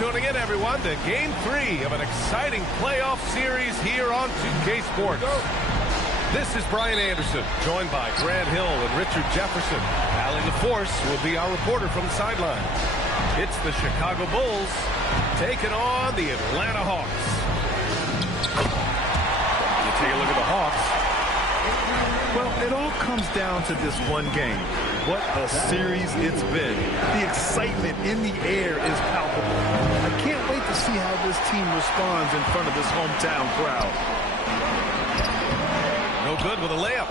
tuning in, everyone, to Game 3 of an exciting playoff series here on 2K Sports. This is Brian Anderson, joined by Grant Hill and Richard Jefferson. Allie LaForce will be our reporter from the sideline. It's the Chicago Bulls taking on the Atlanta Hawks. You take a look at the Hawks. Well, it all comes down to this one game. What a series it's been. The excitement in the air is palpable. I can't wait to see how this team responds in front of this hometown crowd. No good with a layup.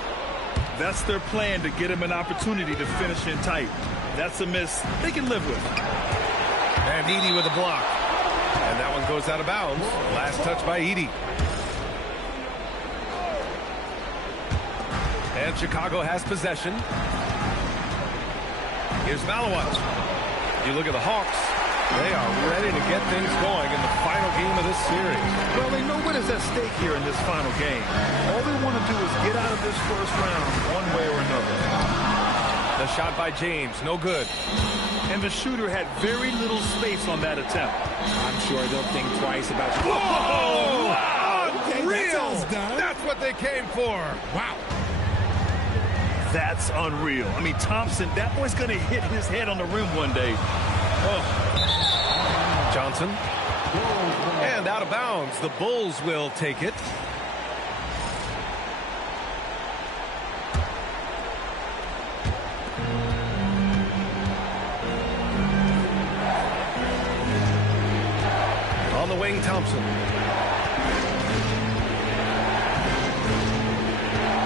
That's their plan, to get him an opportunity to finish in tight. That's a miss they can live with. And Edey with a block. And that one goes out of bounds. Last touch by Edey. And Chicago has possession. Here's Malawat. You look at the Hawks. They are ready to get things going in the final game of this series. Well, they know what is at stake here in this final game. All they want to do is get out of this first round one way or another. The shot by James, no good. And the shooter had very little space on that attempt. I'm sure they'll think twice about... Whoa! Unreal! Done. That's what they came for. Wow. That's unreal. I mean, Thompson, that boy's going to hit his head on the rim one day. Oh. Johnson. And out of bounds. The Bulls will take it. On the wing, Thompson.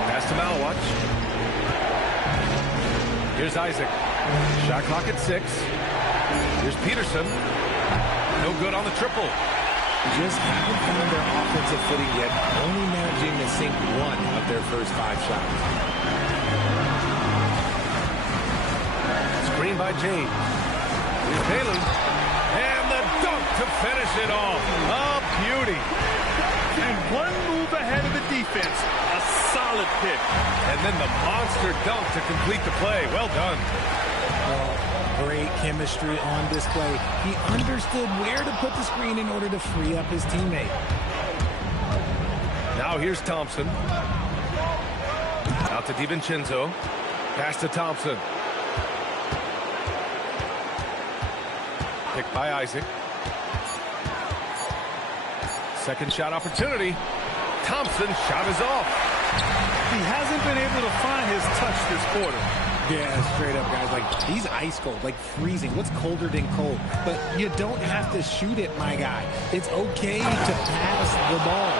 Pass to Malawat. Here's Isaac. Shot clock at 6. Here's Peterson. No good on the triple. Just haven't found their offensive footing yet, only managing to sink one of their first 5 shots. Screen by James. Here's Bailey. And the dunk to finish it off. A beauty. And one move ahead of the defense. A solid pick. And then the monster dunk to complete the play. Well done. Great chemistry on display. He understood where to put the screen in order to free up his teammate. Now here's Thompson. Out to DiVincenzo. Pass to Thompson. Picked by Isaac. Second shot opportunity. Thompson's shot is off. He hasn't been able to find his touch this quarter. Yeah, straight up, guys. Like, he's ice cold, like freezing. What's colder than cold? But you don't have to shoot it, my guy. It's okay to pass the ball.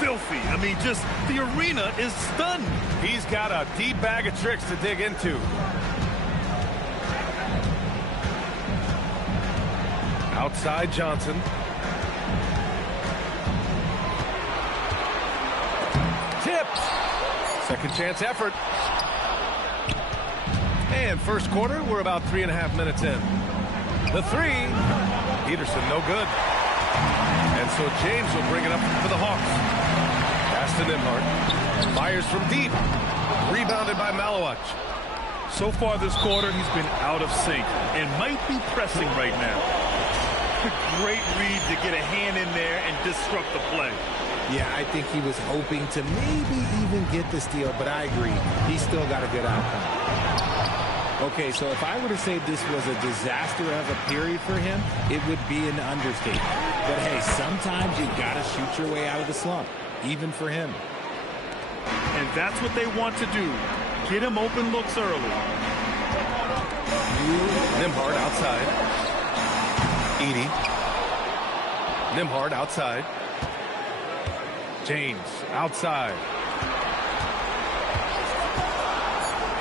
Filthy. I mean, just the arena is stunned. He's got a deep bag of tricks to dig into. Outside Johnson. Tipped. Second chance effort. And first quarter, we're about 3.5 minutes in. The three. Peterson, no good. And so James will bring it up for the Hawks. Pass to Nembhard. Fires from deep. Rebounded by Malawat. So far this quarter, he's been out of sync and might be pressing right now. Great read to get a hand in there and disrupt the play. Yeah, I think he was hoping to maybe even get the steal, but I agree. He's still got a good outcome. Okay, so if I were to say this was a disaster of a period for him, it would be an understatement. But hey, sometimes you got to shoot your way out of the slump, even for him. And that's what they want to do. Get him open looks early. Nembhard outside. Edey. Nembhard outside. James outside.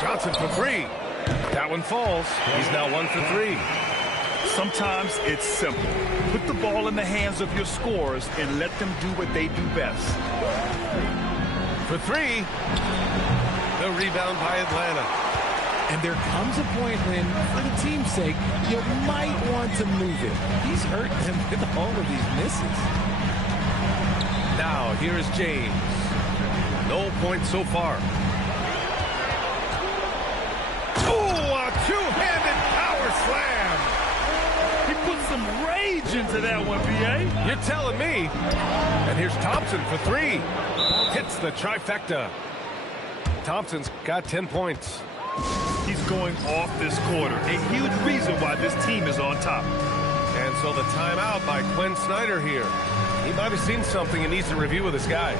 Johnson for 3. That one falls. He's now 1 for 3. Sometimes it's simple. Put the ball in the hands of your scorers and let them do what they do best. For 3. The rebound by Atlanta. And there comes a point when, for the team's sake, you might want to move it. He's hurt them with all of these misses. Now, here's James. No points so far. Oh, a two-handed power slam. put some rage into that one, B.A. You're telling me. And here's Thompson for three. Hits the trifecta. Thompson's got 10 points. He's going off this quarter. A huge reason why this team is on top. And so the timeout by Quinn Snyder here. He might have seen something and needs to review with his guys.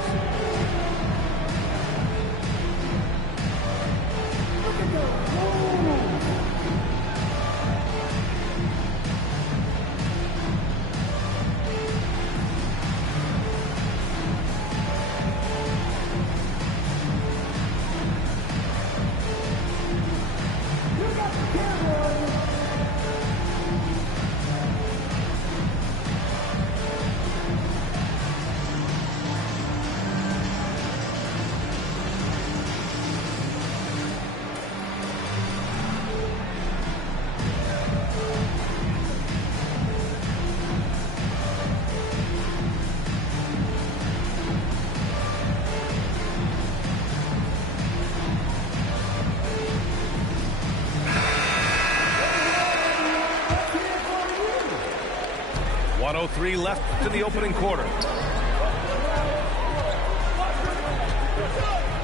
.103 left to the opening quarter.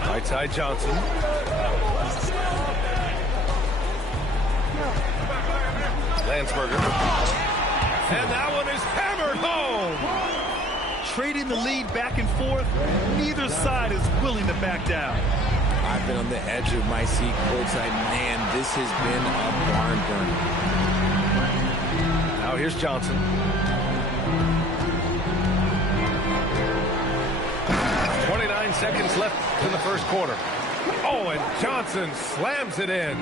Right side Johnson. Landsberger. And that one is hammered home. Trading the lead back and forth, neither side is willing to back down. I've been on the edge of my seat courtside. Man, this has been a barn burner. Now here's Johnson. 29 seconds left in the first quarter. Oh, and Johnson slams it in.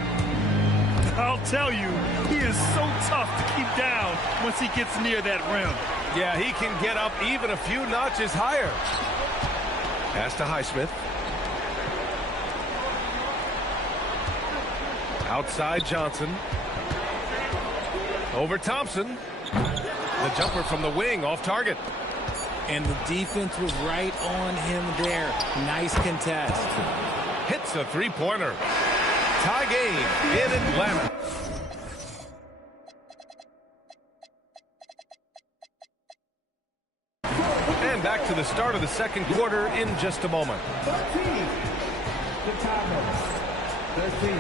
I'll tell you, he is so tough to keep down once he gets near that rim. Yeah, he can get up even a few notches higher. Pass to Highsmith. Outside Johnson. Over Thompson. The jumper from the wing off target. And the defense was right on him there. Nice contest. Hits a three-pointer. Tie game in Atlanta. And back to the start of the second quarter in just a moment. 13.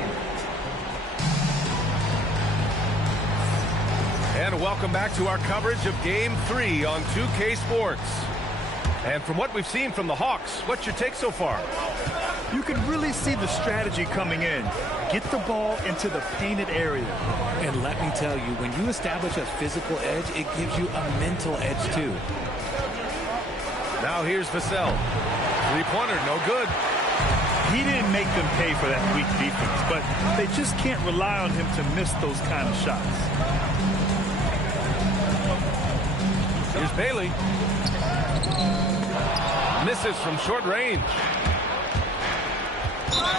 And welcome back to our coverage of Game 3 on 2K Sports. And from what we've seen from the Hawks, what's your take so far? You can really see the strategy coming in. Get the ball into the painted area. And let me tell you, when you establish a physical edge, it gives you a mental edge too. Now here's Vassell. Three-pointer, no good. He didn't make them pay for that weak defense, but they just can't rely on him to miss those kind of shots. Here's Bailey. Misses from short range.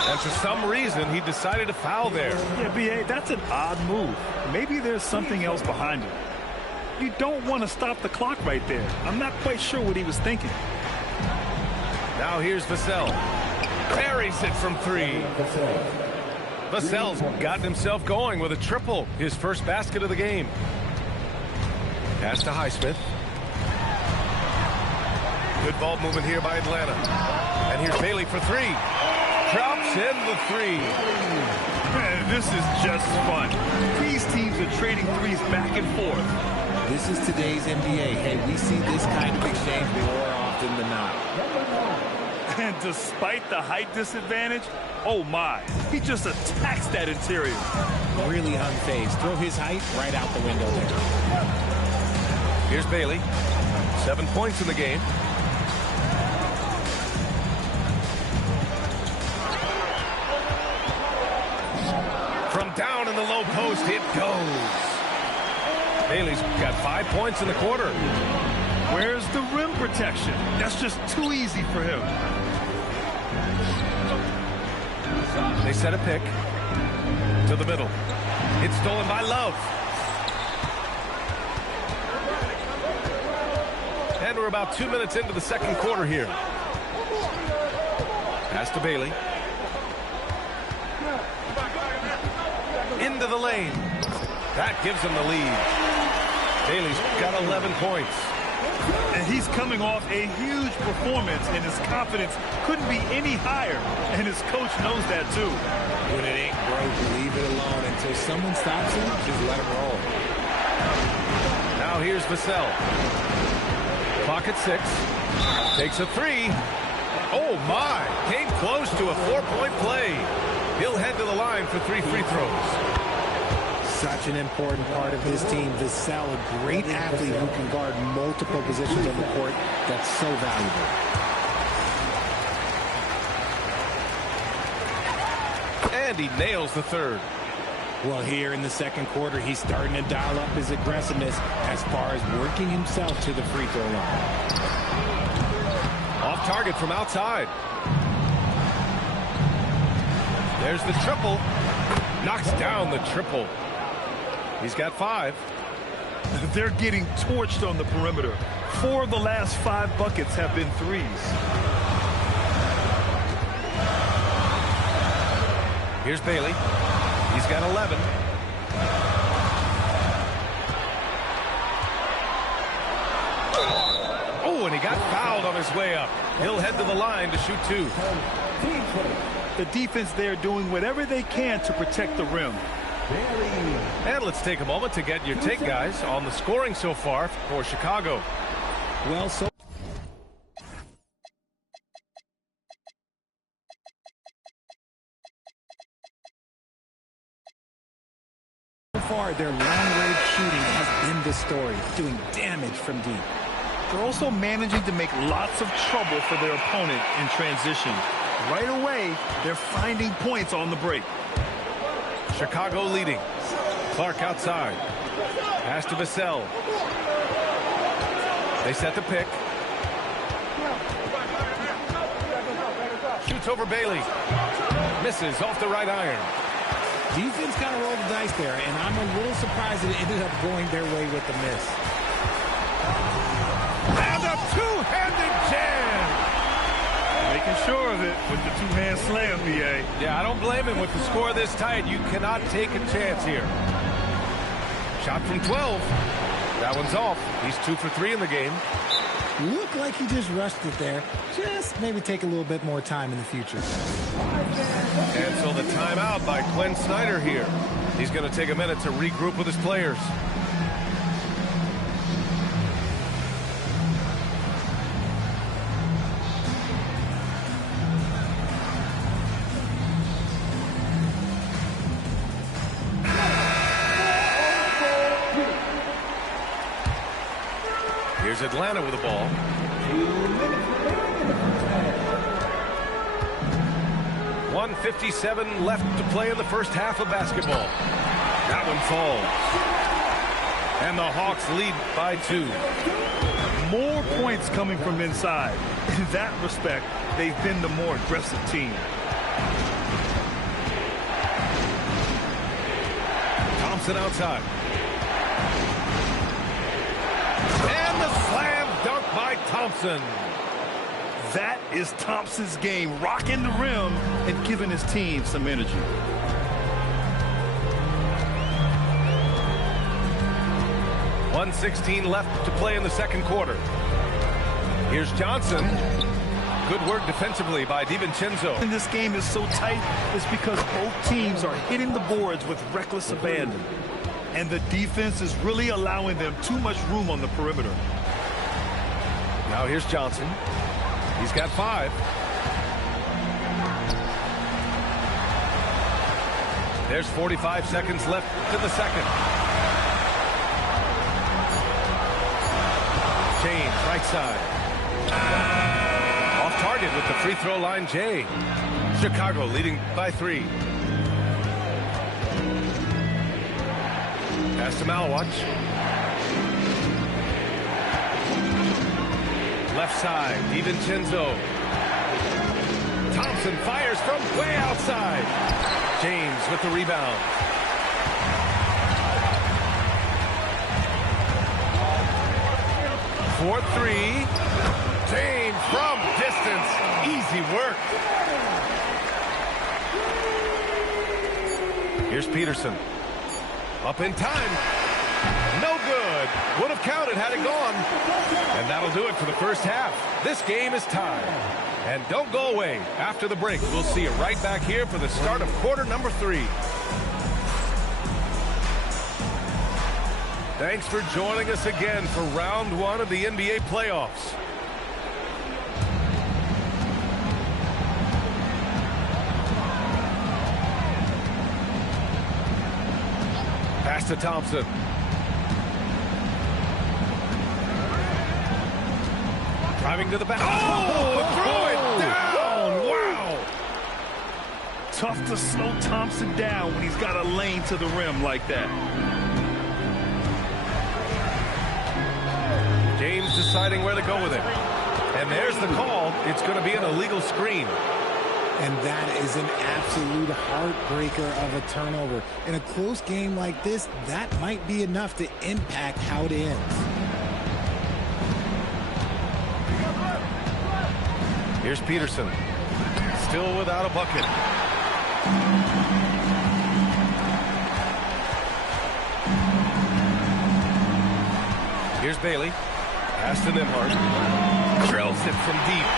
And for some reason, he decided to foul there. Yeah, B.A., that's an odd move. Maybe there's something else behind it. You don't want to stop the clock right there. I'm not quite sure what he was thinking. Now here's Vassell. Buries it from three. Vassell's gotten himself going with a triple. His first basket of the game. Pass to Highsmith. Good ball movement here by Atlanta. And here's Bailey for three. Drops in the three. Man, this is just fun. These teams are trading threes back and forth. This is today's NBA. Hey, we see this kind of exchange more often than not. And despite the height disadvantage, oh my, he just attacks that interior. Really unfazed. Throw his height right out the window there. Here's Bailey. 7 points in the game. From down in the low post, it goes. Bailey's got 5 points in the quarter. Where's the rim protection? That's just too easy for him. They set a pick to the middle. It's stolen by Love. And we're about 2 minutes into the second quarter here. Pass to Bailey. Into the lane. That gives them the lead. Bailey's got 11 points. And he's coming off a huge performance, and his confidence couldn't be any higher. And his coach knows that, too. When it ain't broke, leave it alone. Until someone stops him, just let him roll. Now here's Vassell. Clock at 6. Takes a 3. Oh, my. Came close to a 4-point play. He'll head to the line for 3 free throws. Such an important part of this team. Vassell, a great athlete who can guard multiple positions on the court. That's so valuable. And he nails the third. Well, here in the second quarter, he's starting to dial up his aggressiveness as far as working himself to the free throw line. Off target from outside. There's the triple. Knocks down the triple. He's got 5. They're getting torched on the perimeter. 4 of the last 5 buckets have been threes. Here's Bailey. He's got 11. Oh, and he got fouled on his way up. He'll head to the line to shoot 2. The defense there doing whatever they can to protect the rim. And let's take a moment to get your take, guys, on the scoring so far for Chicago. Well, so far, their long-range shooting has been the story, doing damage from deep. They're also managing to make lots of trouble for their opponent in transition. Right away, they're finding points on the break. Chicago leading. Clark outside. Pass to Vassell. They set the pick. Shoots over Bailey. Misses off the right iron. Defense kind of rolled the dice there, and I'm a little surprised that it ended up going their way with the miss. And a two-handed jam. Making sure of it with the two-hand slam, B.A. Yeah, I don't blame him. With the score this tight, you cannot take a chance here. Shot from 12. That one's off. He's 2 for 3 in the game. Looked like he just rushed it there. Just maybe take a little bit more time in the future. And so the timeout by Quinn Snyder here. He's going to take a minute to regroup with his players. Here's Atlanta with the ball. .157 left to play in the first half of basketball. That one falls. And the Hawks lead by 2. More points coming from inside. In that respect, they've been the more aggressive team. Thompson outside. And the slam dunk by Thompson. That is Thompson's game, rocking the rim and giving his team some energy. .116 left to play in the second quarter. Here's Johnson. Good work defensively by DiVincenzo. And this game is so tight is because both teams are hitting the boards with reckless abandon. And the defense is really allowing them too much room on the perimeter. Now here's Johnson. He's got 5. There's 45 seconds left in the second. James, right side. Off target with the free throw line, Jay. Chicago leading by 3. Pass to Malawach. Left side, DiVincenzo. Thompson fires from way outside. James with the rebound. For 3. James from distance. Easy work. Here's Peterson. Up in time. No good. good. Would have counted had it gone. And that'll do it for the first half. This game is tied. And don't go away. After the break, we'll see you right back here for the start of quarter number 3. Thanks for joining us again for round 1 of the NBA playoffs. Pass to Thompson. Driving to the back. Oh, throw it down. Wow. Tough to slow Thompson down when he's got a lane to the rim like that. James deciding where to go with it. And there's the call. It's going to be an illegal screen. And that is an absolute heartbreaker of a turnover. In a close game like this, that might be enough to impact how it ends. Here's Peterson. Still without a bucket. Here's Bailey. Pass to Nembhard. Drills it from deep.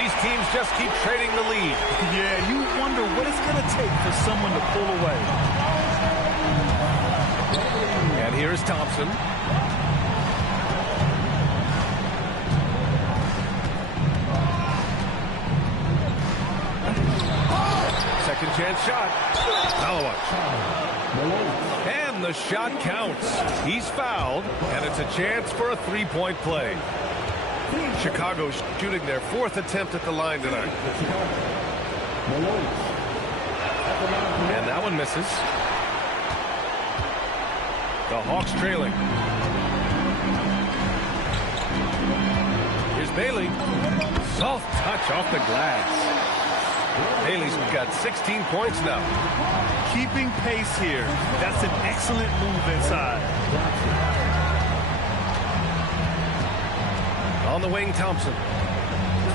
These teams just keep trading the lead. Yeah, you wonder what it's going to take for someone to pull away. And here's Thompson. Second chance shot. Malawach. And the shot counts. He's fouled, and it's a chance for a three-point play. Chicago shooting their 4th attempt at the line tonight. And that one misses. The Hawks trailing. Here's Bailey. Soft touch off the glass. Bailey's got 16 points now. Keeping pace here. That's an excellent move inside. On the wing, Thompson.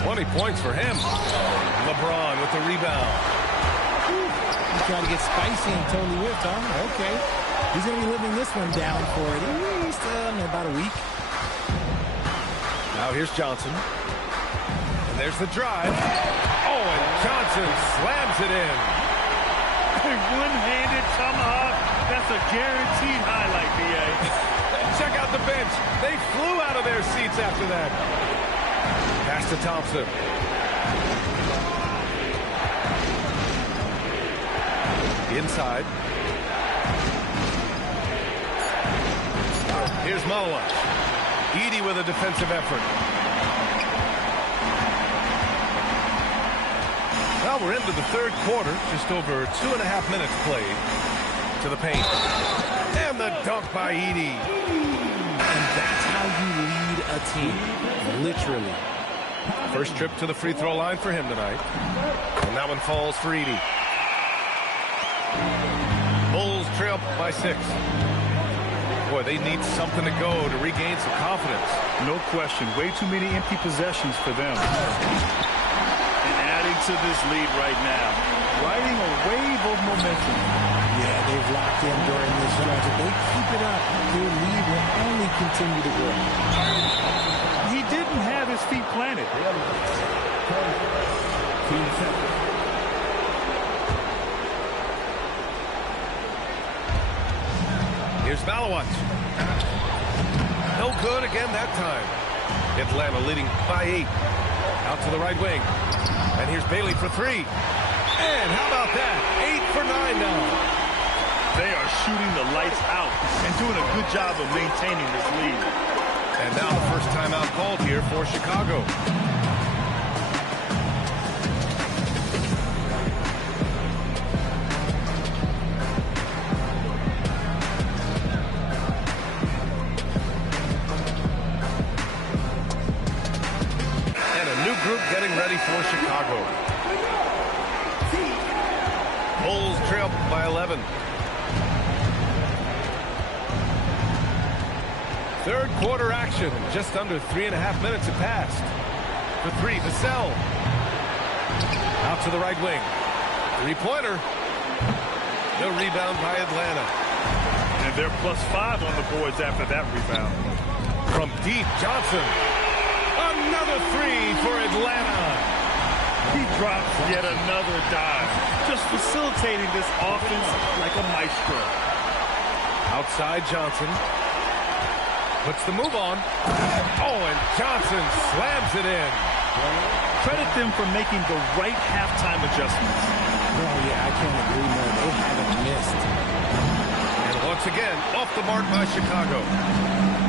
20 points for him. LeBron with the rebound. He's trying to get spicy and totally whipped, huh? Okay. He's going to be living this one down for at least about a week. Now here's Johnson. And there's the drive. Oh, and Johnson slams it in. A one-handed tomahawk. That's a guaranteed highlight, B.A. Check out the bench. They flew out of their seats after that. Pass to Thompson. Inside. Here's Malawach. Edey with a defensive effort. Well, we're into the third quarter. Just over 2.5 minutes played. To the paint. And the dunk by Edey. And that's how you lead a team. Literally. First trip to the free throw line for him tonight. And that one falls for Edey. Bulls trail by 6. Boy, they need something to go to regain some confidence. No question. Way too many empty possessions for them. And adding to this lead right now. Riding a wave of momentum. Yeah, they've locked in during this stretch. If they keep it up, their lead will only continue to grow. He didn't have his feet planted. Here's Malawach. No good again that time. Atlanta leading by 8. Out to the right wing. And here's Bailey for 3. And how about that? 8 for 9 now. They are shooting the lights out and doing a good job of maintaining this lead. And now the first timeout called here for Chicago. And a new group getting ready for Chicago. Bulls trail by 11. Third quarter action. Just under 3.5 minutes have passed. For 3, Vassell. Out to the right wing. Three-pointer. No rebound by Atlanta. And they're +5 on the boards after that rebound. From deep, Johnson. Another three for Atlanta. He drops yet another dive, just facilitating this offense like a maestro. Outside Johnson. Puts the move on. Oh, and Johnson slams it in. Credit them for making the right halftime adjustments. Oh, yeah, I can't agree more. They haven't missed. And once again, off the mark by Chicago.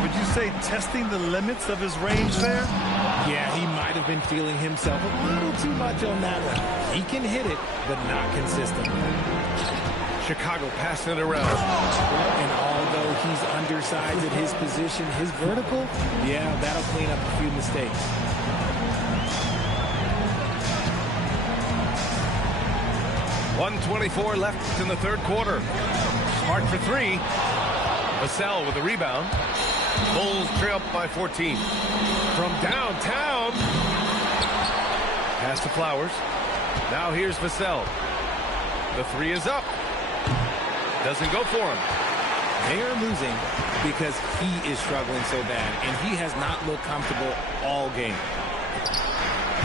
Would you say testing the limits of his range there? Yeah, he might have been feeling himself a little too much on that one. He can hit it, but not consistently. Chicago passing it around. And although he's undersized at his position, his vertical, yeah, that'll clean up a few mistakes. .124 left in the third quarter. Smart for three. Vassell with the rebound. Bulls trail up by 14. From downtown. Pass to Flowers. Now here's Vassell. The three is up. Doesn't go for him. They are losing because he is struggling so bad, and he has not looked comfortable all game.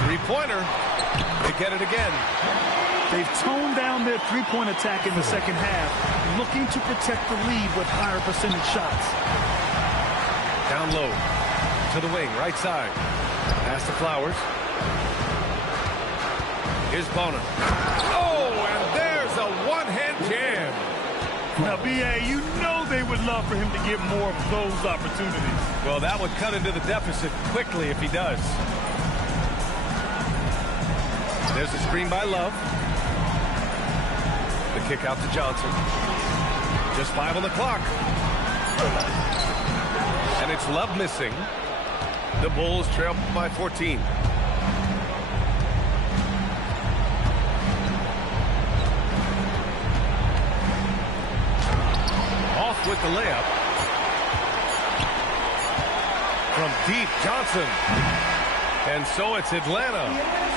Three-pointer. They get it again. They've toned down their three-point attack in the second half, looking to protect the lead with higher percentage shots. Down low. To the wing, right side. Pass to Flowers. Here's Bonin. Oh, and there's a one-hand jam. Now, B.A., you know they would love for him to get more of those opportunities. Well, that would cut into the deficit quickly if he does. There's a screen by Love. The kick out to Johnson. Just 5 on the clock. And it's Love missing. The Bulls trail by 14. Off with the layup. From deep, Johnson. And so it's Atlanta.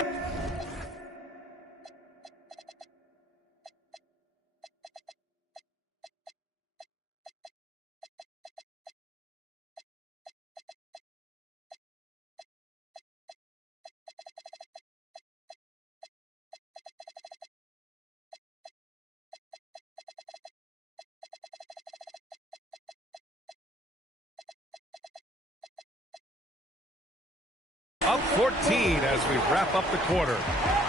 Up 14 as we wrap up the quarter.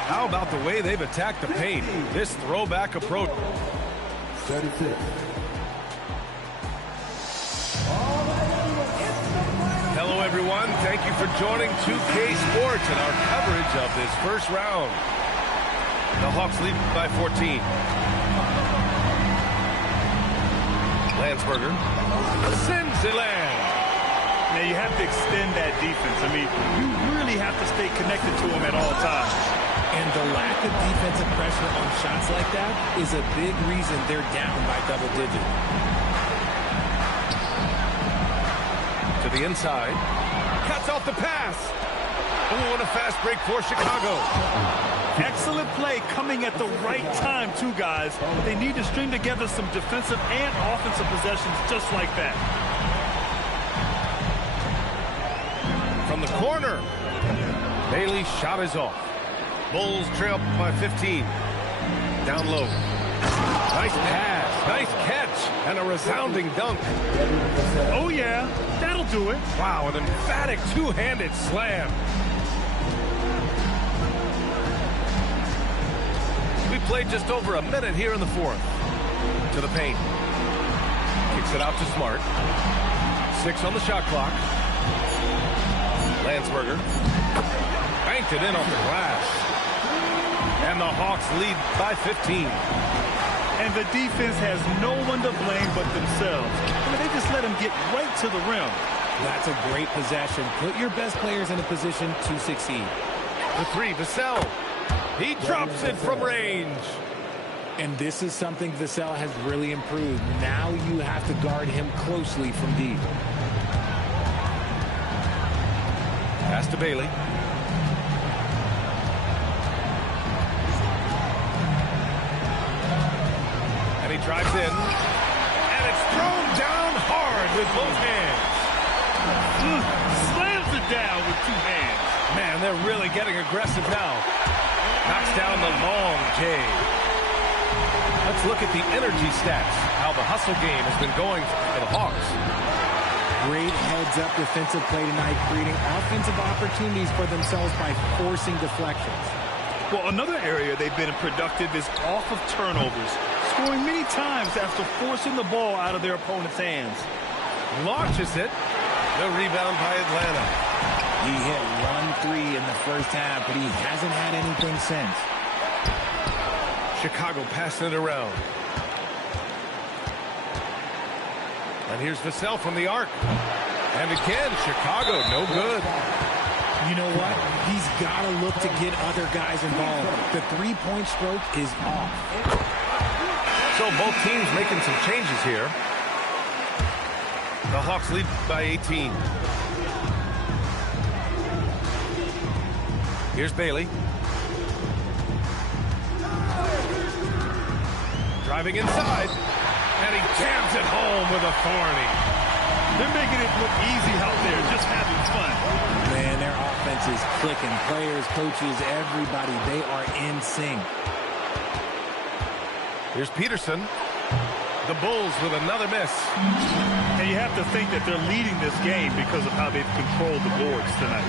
How about the way they've attacked the paint? This throwback approach. 36. Hello, everyone. Thank you for joining 2K Sports and our coverage of this first round. The Hawks lead by 14. Landsberger sends it land. Now, you have to extend that defense. I mean, you really have to stay connected to him at all times. And the lack of defensive pressure on shots like that is a big reason they're down by double digits. To the inside. Cuts off the pass. Oh, and a fast break for Chicago. Excellent play coming at the right time, too, guys. They need to string together some defensive and offensive possessions just like that. From the corner. Bailey's shot is off. Bulls trail by 15. Down low. Nice pass. Nice catch. And a resounding dunk. Oh, yeah. That'll do it. Wow, an emphatic two-handed slam. We played just over a minute here in the fourth. To the paint. Kicks it out to Smart. 6 on the shot clock. Landsberger banked it in off the glass. And the Hawks lead by 15. And the defense has no one to blame but themselves. I mean, they just let him get right to the rim. That's a great possession. Put your best players in a position to succeed. The three, Vassell. He drops it from range. And this is something Vassell has really improved. Now you have to guard him closely from deep. Pass to Bailey. And he drives in. And it's thrown down hard with both hands. Slams it down with two hands. Man, they're really getting aggressive now. Knocks down the long J. Let's look at the energy stats, how the hustle game has been going for the Hawks. Great heads-up defensive play tonight, creating offensive opportunities for themselves by forcing deflections. Well, another area they've been productive is off of turnovers, scoring many times after forcing the ball out of their opponent's hands. Launches it. The rebound by Atlanta. He hit 1 3 in the first half, but he hasn't had anything since. Chicago passing it around. And here's Vassell from the arc. And again, Chicago, no good. You know what? He's got to look to get other guys involved. The three-point stroke is off. So both teams making some changes here. The Hawks lead by 18. Here's Bailey. Driving inside. And he jams it home with authority. They're making it look easy out there, just having fun. Man, their offense is clicking. Players, coaches, everybody, they are in sync. Here's Peterson. The Bulls with another miss. And you have to think that they're leading this game because of how they've controlled the boards tonight.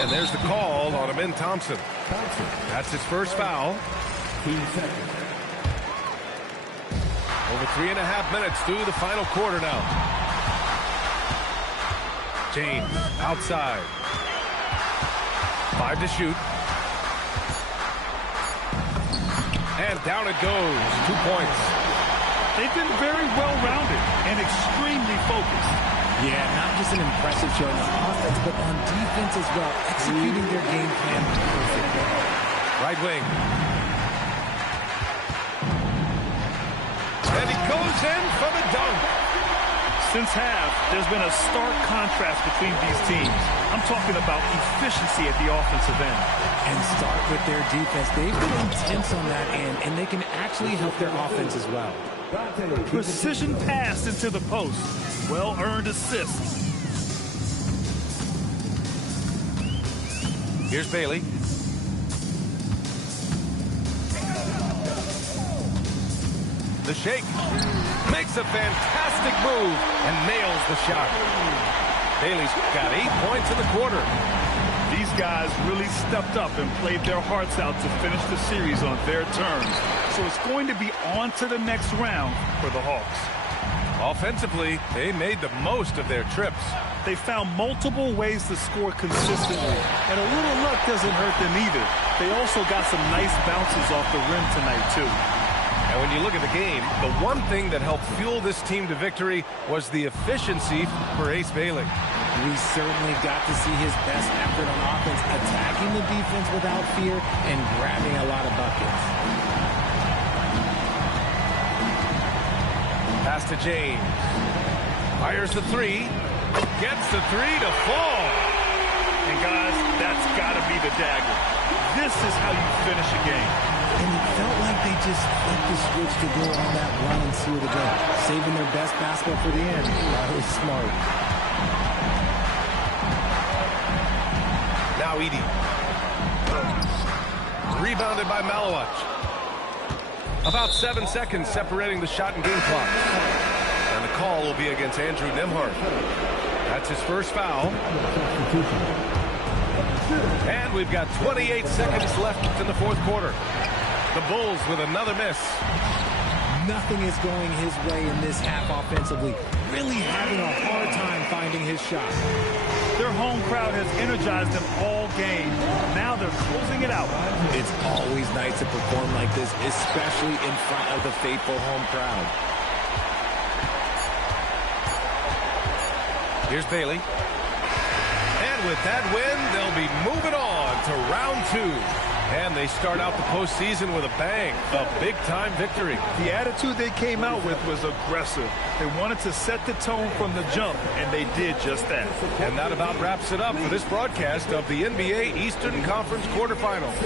And there's the call on Amin Thompson. That's his first foul. Over 3.5 minutes through the final quarter now. James outside. 5 to shoot. And down it goes. 2 points. They've been very well-rounded and extremely focused. Yeah, not just an impressive showing on offense, but on defense as well, executing their game plan perfectly. Right wing. And he goes in for the dunk. Since half, there's been a stark contrast between these teams. I'm talking about efficiency at the offensive end. And start with their defense. They've been intense on that end, and they can actually help their offense as well. Precision pass into the post. Well-earned assist. Here's Bailey. The shake. Makes a fantastic move and nails the shot. Bailey's got 8 points in the quarter. These guys really stepped up and played their hearts out to finish the series on their terms. So it's going to be on to the next round for the Hawks. Offensively, they made the most of their trips. They found multiple ways to score consistently, and a little luck doesn't hurt them either. They also got some nice bounces off the rim tonight, too. And when you look at the game, the one thing that helped fuel this team to victory was the efficiency for Ace Bailey. We certainly got to see his best effort on offense, attacking the defense without fear and grabbing a lot of buckets. Pass to James. Fires the three. Gets the three to fall. And guys, that's got to be the dagger. This is how you finish a game. And it felt like they just flipped the switch to go on that run and seal the game, saving their best basketball for the end. That was smart. Now Edey. Rebounded by Malawach. About 7 seconds separating the shot and game clock. And the call will be against Andrew Nembhard. That's his first foul. And we've got 28 seconds left in the fourth quarter. The Bulls with another miss. Nothing is going his way in this half offensively. Really having a hard time finding his shot. Their home crowd has energized them all game. Now they're closing it out. It's always nice to perform like this, especially in front of the faithful home crowd. Here's Bailey. And with that win, they'll be moving on to round 2. And they start out the postseason with a bang, a big-time victory. The attitude they came out with was aggressive. They wanted to set the tone from the jump, and they did just that. And that about wraps it up for this broadcast of the NBA Eastern Conference quarterfinals.